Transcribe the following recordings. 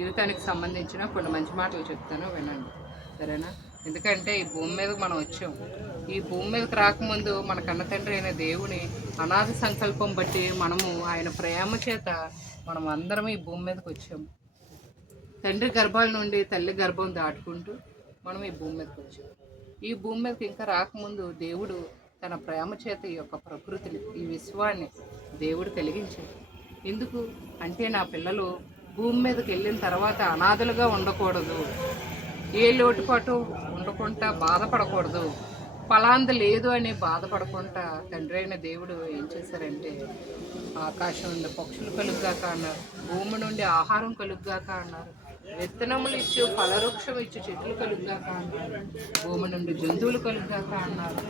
జీవితానికి సంబంధించిన కొన్ని మంచి మాటలు చెప్తాను, వినండి. సరేనా? ఎందుకంటే ఈ భూమి మీదకి మనం వచ్చాం. ఈ భూమి మీదకి రాకముందు మన కన్న తండ్రి అయిన దేవుని అనాది సంకల్పం బట్టి మనము ఆయన ప్రేమ చేత మనం అందరం ఈ భూమి మీదకి వచ్చాము. తండ్రి గర్భాల నుండి తల్లి గర్భం దాటుకుంటూ మనం ఈ భూమి మీదకి వచ్చాం. ఈ భూమి మీదకి ఇంకా రాకముందు దేవుడు తన ప్రేమ చేత ఈ యొక్క ప్రకృతిని, ఈ విశ్వాన్ని దేవుడు కలిగించాడు. ఎందుకు అంటే నా పిల్లలు భూమి మీదకి వెళ్ళిన తర్వాత అనాథలుగా ఉండకూడదు, ఏ లోటుపాటు ఉండకుండా బాధపడకూడదు, ఫలాంది లేదు అని బాధపడకుండా తండ్రి అయిన దేవుడు ఏం చేశారంటే ఆకాశం నుండి పక్షులు కలుగ్గాక అన్నారు, భూమి నుండి ఆహారం కలుగ్గాక అన్నారు, విత్తనములు ఇచ్చు ఫలవృక్షం ఇచ్చు చెట్లు కలుగ్గాక అన్నారు, భూమి నుండి జంతువులు కలుగ్గాక అన్నారు,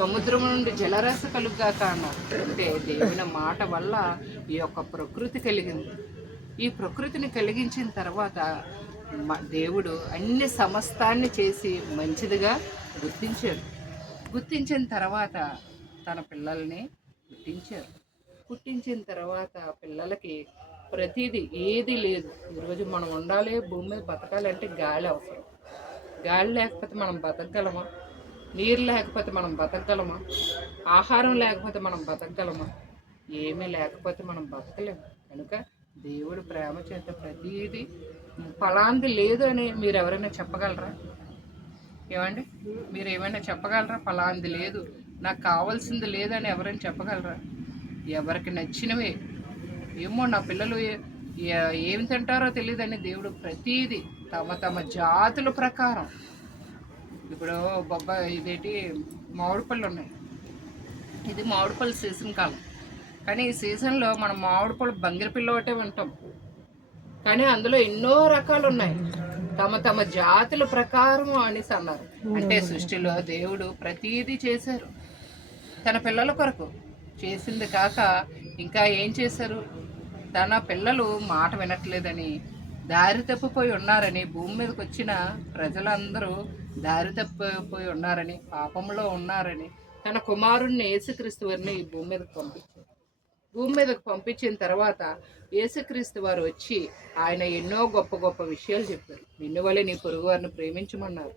సముద్రం నుండి జలరస కలుగ్గాక అన్నారు. అంటే దేవుని మాట వల్ల ఈ యొక్క ప్రకృతి కలిగింది. ఈ ప్రకృతిని కలిగించిన తర్వాత దేవుడు అన్ని సమస్తాన్ని చేసి మంచిదిగా గుర్తించాడు. గుర్తించిన తర్వాత తన పిల్లల్ని పుట్టించిన తర్వాత పిల్లలకి ప్రతిదీ ఏది లేదు. ఈరోజు మనం ఉండాలి, భూమి మీద బతకాలంటే గాలి అవసరం. గాలి లేకపోతే మనం బతకగలమా? నీరు లేకపోతే మనం బతకగలమా? ఆహారం లేకపోతే మనం బతకగలమా? ఏమీ లేకపోతే మనం బతకలేము. కనుక దేవుడు ప్రేమ చేత ప్రతిదీ ఫలాంది లేదు అని మీరు ఎవరైనా చెప్పగలరా? ఏమండి, మీరు ఏమైనా చెప్పగలరా? ఫలాంది లేదు, నాకు కావాల్సింది లేదని ఎవరైనా చెప్పగలరా? ఎవరికి నచ్చినవే, ఏమో నా పిల్లలు ఏమి తింటారో తెలియదని దేవుడు ప్రతీది తమ తమ జాతుల ప్రకారం. ఇప్పుడు ఇదేంటి మామిడి పళ్ళు ఉన్నాయి, ఇది మామిడి పళ్ళు సీజన్ కాలం. కానీ ఈ సీజన్లో మనం మామిడి పళ్ళు బంగిరపిల్ల ఒకటే వింటాం, కానీ అందులో ఎన్నో రకాలు ఉన్నాయి. తమ తమ జాతుల ప్రకారం అనేసి అన్నారు. అంటే సృష్టిలో దేవుడు ప్రతీది చేశారు తన పిల్లల కొరకు. చేసింది కాక ఇంకా ఏం చేశారు? తన పిల్లలు మాట వినట్లేదని, దారి తప్పిపోయి ఉన్నారని, భూమి మీదకి వచ్చిన ప్రజలందరూ దారి తప్పిపోయి ఉన్నారని, పాపంలో ఉన్నారని తన కుమారుణ్ణి యేసుక్రీస్తు వారిని ఈ భూమి మీదకి పంపించారు. భూమి మీదకు పంపించిన తర్వాత యేసుక్రీస్తు వారు వచ్చి ఆయన ఎన్నో గొప్ప గొప్ప విషయాలు చెప్పారు. నిన్ను వలె నీ పొరుగు వారిని ప్రేమించమన్నారు.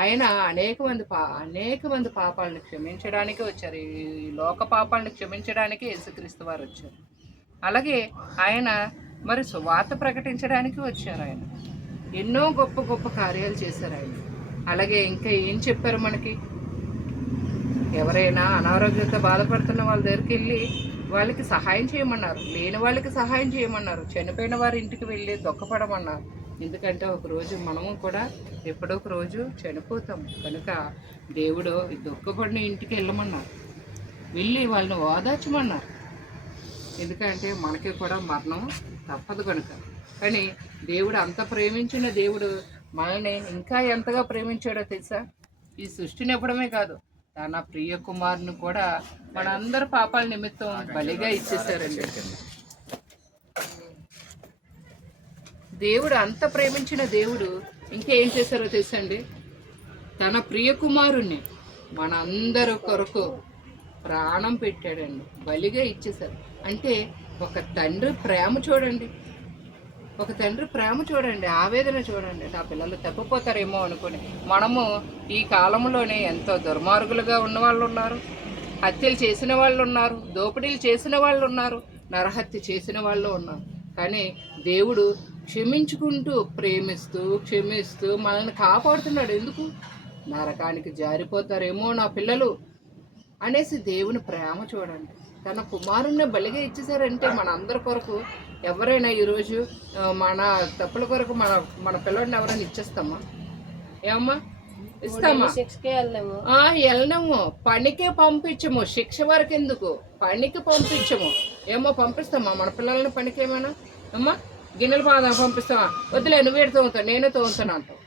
ఆయన అనేక మంది పాపాలను క్షమించడానికి వచ్చారు. ఈ లోక పాపాలను క్షమించడానికి యేసుక్రీస్తు వారు వచ్చారు. అలాగే ఆయన మరి సువార్త ప్రకటించడానికి వచ్చారు. ఆయన ఎన్నో గొప్ప గొప్ప కార్యాలు చేశారు ఆయన. అలాగే ఇంకా ఏం చెప్పారు మనకి? ఎవరైనా అనారోగ్యంతో బాధపడుతున్న వాళ్ళ దగ్గరికి వెళ్ళి వాళ్ళకి సహాయం చేయమన్నారు, లేని వాళ్ళకి సహాయం చేయమన్నారు, చనిపోయిన వారి ఇంటికి వెళ్ళి దుఃఖపడమన్నారు. ఎందుకంటే ఒకరోజు మనము కూడా ఎప్పుడో ఒక రోజు చనిపోతాం. కనుక దేవుడు దుఃఖపడిన ఇంటికి వెళ్ళమన్నారు, వెళ్ళి వాళ్ళని ఓదార్చమన్నారు. ఎందుకంటే మనకి కూడా మరణం తప్పదు కనుక. కానీ దేవుడు అంత ప్రేమించిన దేవుడు మనల్ని ఇంకా ఎంతగా ప్రేమించాడో తెలుసా? ఈ సృష్టిని ఇవ్వడమే కాదు, తన ప్రియ కుమారుని కూడా మనందరి పాపాల నిమిత్తం బలిగా ఇచ్చేసారండి. దేవుడు అంత ప్రేమించిన దేవుడు ఇంకేం చేశారో తెలుసండి? తన ప్రియ కుమారుణ్ణి మనందరి కొరకు ప్రాణం పెట్టాడండి, బలిగా ఇచ్చేశారు. అంటే ఒక తండ్రి ప్రేమ చూడండి, ఒక తండ్రి ప్రేమ చూడండి, ఆవేదన చూడండి. నా పిల్లలు తప్పిపోతారేమో అనుకుని. మనము ఈ కాలంలోనే ఎంతో దుర్మార్గులుగా ఉన్న వాళ్ళు ఉన్నారు, హత్యలు చేసిన వాళ్ళు ఉన్నారు, దోపిడీలు చేసిన వాళ్ళు ఉన్నారు, నరహత్య చేసిన వాళ్ళు ఉన్నారు. కానీ దేవుడు క్షమించుకుంటూ క్షమిస్తూ మనల్ని కాపాడుతున్నాడు. ఎందుకు? నరకానికి జారిపోతారేమో నా పిల్లలు అనేసి దేవుని ప్రేమ చూడండి. తన కుమారుణ్ణి బలిగా ఇచ్చేసారంటే మన అందరి కొరకు. ఎవరైనా ఈరోజు మన తప్పుల కొరకు మన పిల్లడిని ఎవరైనా ఇచ్చేస్తామా? ఏమమ్మా ఇస్తామా? వెళ్ళము, పనికి పంపించము. శిక్ష వరకు ఎందుకు, పనికి పంపించము. ఏమో పంపిస్తామా మన పిల్లల్ని పనికి? ఏమైనా అమ్మా గిన్నెలు పంపిస్తావా? వద్దులే, నువ్వే తోముతావు, నేనే తోముతాను అంటావు.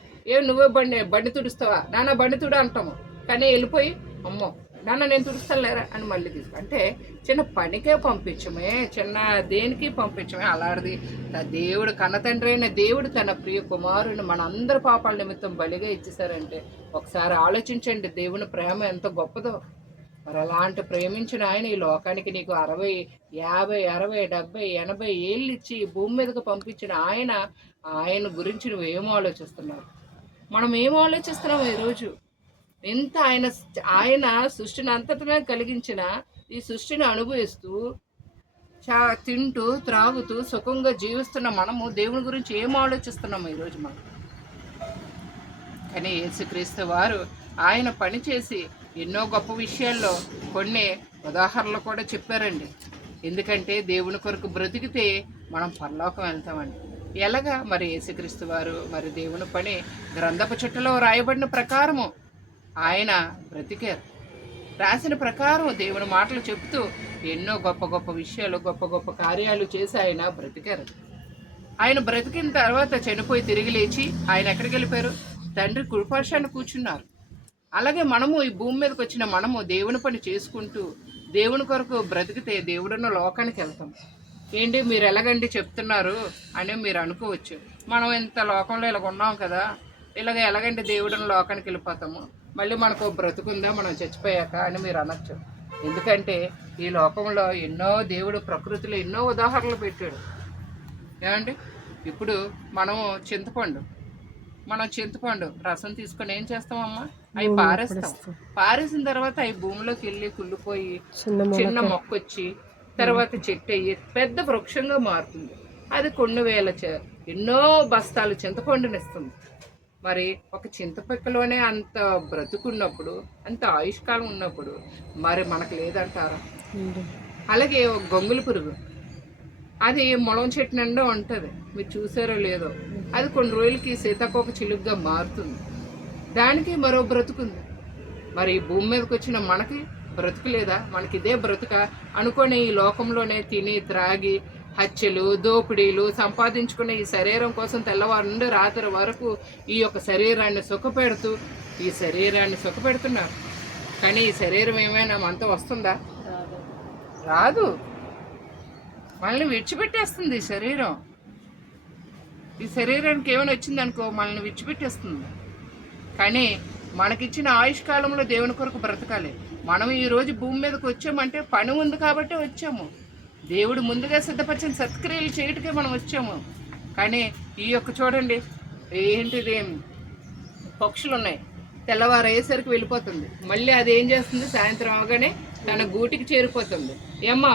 నువ్వే బండి తుడుస్తావా? నాన్న బండి తుడు అంటాము. కానీ వెళ్ళిపోయి అమ్మో నాన్న నేను తుడుస్తాను లేరా అని మళ్ళీ అంటే చిన్న పనికే పంపించమే, చిన్న దేనికి పంపించమే. అలాంటిది దేవుడు కన్న తండ్రి అయిన దేవుడు తన ప్రియ కుమారుని మన అందరి పాపాల నిమిత్తం బలిగా ఇచ్చేసారంటే ఒకసారి ఆలోచించండి దేవుని ప్రేమ ఎంత గొప్పదో. మరి అలాంటి ప్రేమించిన ఆయన ఈ లోకానికి నీకు 60, 50, 60, 70, 80 ఏళ్ళు ఇచ్చి భూమి మీదకు పంపించిన ఆయన గురించి నువ్వేం ఆలోచిస్తున్నావు? మనం ఏం ఆలోచిస్తున్నాం ఈరోజు? ఎంత ఆయన సృష్టిని అంతటనే కలిగించిన ఈ సృష్టిని అనుభవిస్తూ తింటూ త్రాగుతూ సుఖంగా జీవిస్తున్న మనము దేవుని గురించి ఏం ఆలోచిస్తున్నాము ఈరోజు మనం? కానీ యేసుక్రీస్తు వారు ఆయన పనిచేసి ఎన్నో గొప్ప విషయాల్లో కొన్ని ఉదాహరణలు కూడా చెప్పారండి. ఎందుకంటే దేవుని కొరకు బ్రతికితే మనం పరలోకం వెళ్తామండి. ఎలాగా? మరి యేసుక్రీస్తు వారు మరి దేవుని పని గ్రంథపు చుట్టలో రాయబడిన ప్రకారము ఆయన బ్రతికారు. రాసిన ప్రకారం దేవుని మాటలు చెబుతూ ఎన్నో గొప్ప గొప్ప విషయాలు, గొప్ప గొప్ప కార్యాలు చేసి ఆయన బ్రతికారు. ఆయన బ్రతికిన తర్వాత చనిపోయి తిరిగి లేచి ఆయన ఎక్కడికి వెళ్ళిపోయారు? తండ్రి కుడిపార్శ్వాన కూర్చున్నారు. అలాగే మనము ఈ భూమి మీదకి వచ్చిన మనము దేవుని పని చేసుకుంటూ దేవుని కొరకు బ్రతికితే దేవుడున్న లోకానికి వెళ్తాం. ఏంటి మీరు ఎలాగండి చెప్తున్నారు అని మీరు అనుకోవచ్చు. మనం ఇంత లోకంలో ఇలాగ ఉన్నాం కదా, ఇలాగ ఎలాగండి దేవుడున్న లోకానికి వెళ్ళిపోతాము, మళ్ళీ మనకు బ్రతుకుందా మనం చచ్చిపోయాక అని మీరు అనొచ్చు. ఎందుకంటే ఈ లోకంలో ఎన్నో దేవుడు ప్రకృతిలో ఎన్నో ఉదాహరణలు పెట్టాడు. ఏమండి, ఇప్పుడు మనము చింతపండు రసం తీసుకొని ఏం చేస్తామమ్మా? అవి పారేస్తాం. పారేసిన తర్వాత అవి భూమిలోకి వెళ్ళి కుళ్ళిపోయి చిన్న మొక్క వచ్చి తర్వాత చెట్టు అయ్యి పెద్ద వృక్షంగా మారుతుంది. అది కొన్ని వేల ఎన్నో బస్తాలు చింతపండునిస్తుంది. మరి ఒక చింతపిక్కలోనే అంత బ్రతుకున్నప్పుడు, అంత ఆయుష్కాలం ఉన్నప్పుడు మరి మనకు లేదంటారా? అలాగే ఒక గొంగుల పురుగు, అది ముళం చెట్టు నిండా ఉంటుంది. మీరు చూసారో లేదో, అది కొన్ని రోజులకి సీతాకోక చిలుకగా మారుతుంది. దానికి మరో బ్రతుకుంది. మరి భూమి మీదకి వచ్చిన మనకి బ్రతుకు లేదా? మనకి ఇదే బ్రతుక అనుకొని ఈ లోకంలోనే తిని త్రాగి హత్యలు, దోపిడీలు సంపాదించుకునే ఈ శరీరం కోసం తెల్లవారు నుండి రాత్రి వరకు ఈ యొక్క శరీరాన్ని సుఖపెడుతున్నారు. కానీ ఈ శరీరం ఏమైనా మనతో వస్తుందా? రాదు. మనల్ని విడిచిపెట్టేస్తుంది ఈ శరీరం. ఈ శరీరానికి ఏమైనా వచ్చిందనుకో మనల్ని విడిచిపెట్టేస్తుంది. కానీ మనకిచ్చిన ఆయుష్కాలంలో దేవుని కొరకు బ్రతకాలి. మనం ఈరోజు భూమి మీదకి వచ్చామంటే పని ఉంది కాబట్టి వచ్చాము. దేవుడు ముందుగా సిద్ధపరిచిన సత్క్రియలు చేయటకే మనం వచ్చాము. కానీ ఈ యొక్క చూడండి, ఏంటిది, పక్షులు ఉన్నాయి, తెల్లవారు అయ్యేసరికి వెళ్ళిపోతుంది. మళ్ళీ అది ఏం చేస్తుంది? సాయంత్రం అవగానే తన గూటికి చేరిపోతుంది. ఏమ్మా